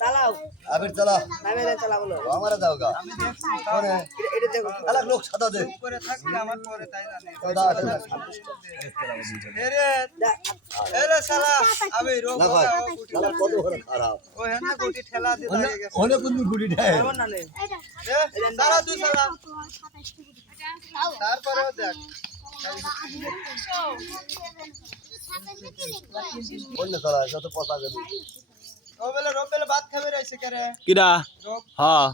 চালাও আবির চালা নামে চালা বলো আমারে দাও গা কোনে এটা দেখো আলাক লোক সাদা দে করে থাকলে আমার পরে তাই জানে সাদা আছে এরে শালা আমি রোগ না ভাই শালা কত করে খারাপ ও হেন গুটি ঠেলা দিয়ে দাঁড়িয়ে গেছে অনেক কোন গুটি দেয় কেমন না নে দাঁড়া তুই শালা তারপরেও দেখ অন্য চালা যত পচা গেল রোবেলে ভাত খাবে রাইছে করে কিরা রোব হ্যাঁ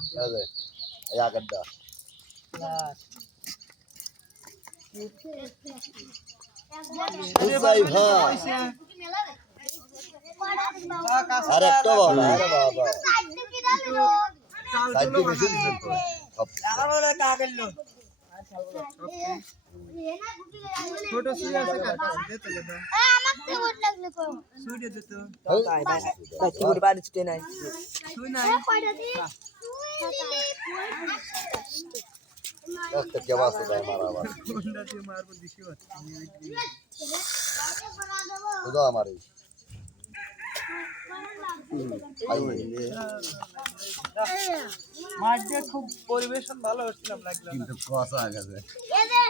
এই আগেরটা বুঝাই ভাই আর একটা বল আরে বাবা সাইড বেশি দিছেন তো আমার বলে কা গেললো ছোট সুই আছে কার কাছে দে তো দাদা আমাকে ভোট লাগলে কো সুই দে তো তাই কি করে বাড়ি ছুটে নাই সুই নাই কয়টা দি একটা কে বাসে ভাই মারা আবার কোনটা দিয়ে মারবো দিছি হচ্ছে খুদা আমারই মাঠ দিয়ে খুব পরিবেশন ভালো হচ্ছিলাম লাগলো কিন্তু কুয়াশা আগে এদে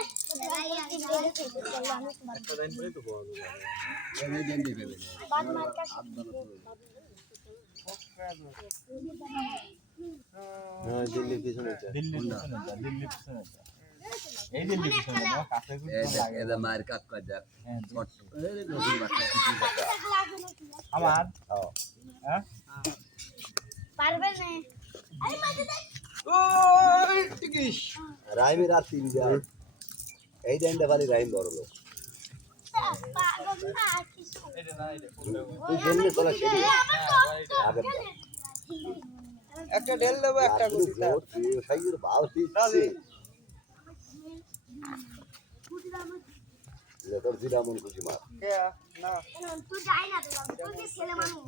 বাদ মার কাছে হ্যাঁ দিল্লি পিছনে এই দিল্লি পিছনে না কাছে লাগে এদা মার কাট কর যা ছোট এই নতুন বাচ্চা আমার হ্যাঁ হ্যাঁ পারবে না আরে মাঝে দেখ ওই টিকিস রাইমের আর তিন যা এই দেনটা খালি রাইম ধরলো পাগল না কিছু এটা না এটা তুই জেনে চলা সেটি আগে একটা ঢেল দেবো একটা গুটি দাও তুই সাইয়ের ভাব দিচ্ছে তোর জিরা মন খুশি মার কে না তুই যাই না তুই কি ছেলে মানুষ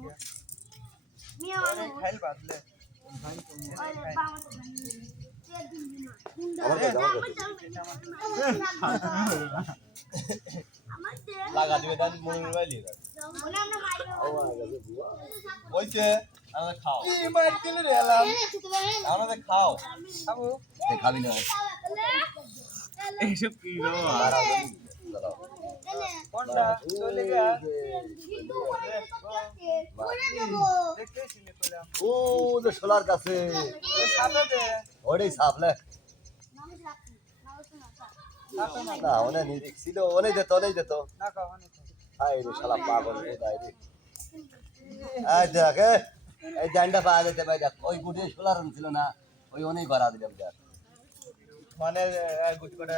মিয়া মানুষ খাইল বাদলে আরে বাবা তো আমার কাছে আমার দে লাগা দিবে দান মনে মোবাইলে মনে আমরা মাইরো আমার কাছে বুয়া ওইছে আমাদের খাও কি মার দিলে রে এলাম আমাদের খাও খাবো খাবি না এইসব কি গো কোনটা চলে যা দেখতেছিলি কইলাম ও যে সোলার কাছে সাথে দে ওটাই সাপলে না ওনে নিরিক ছিল ওনে যেত না কখনই আই রে শালা পাগল রে দাই রে আই দেখ এই জানটা পাওয়া যেতে ভাই দেখ ওই গুটি সোলার ছিল না ওই অনেক বাড়া দিলাম দেখ মানে গুটি করে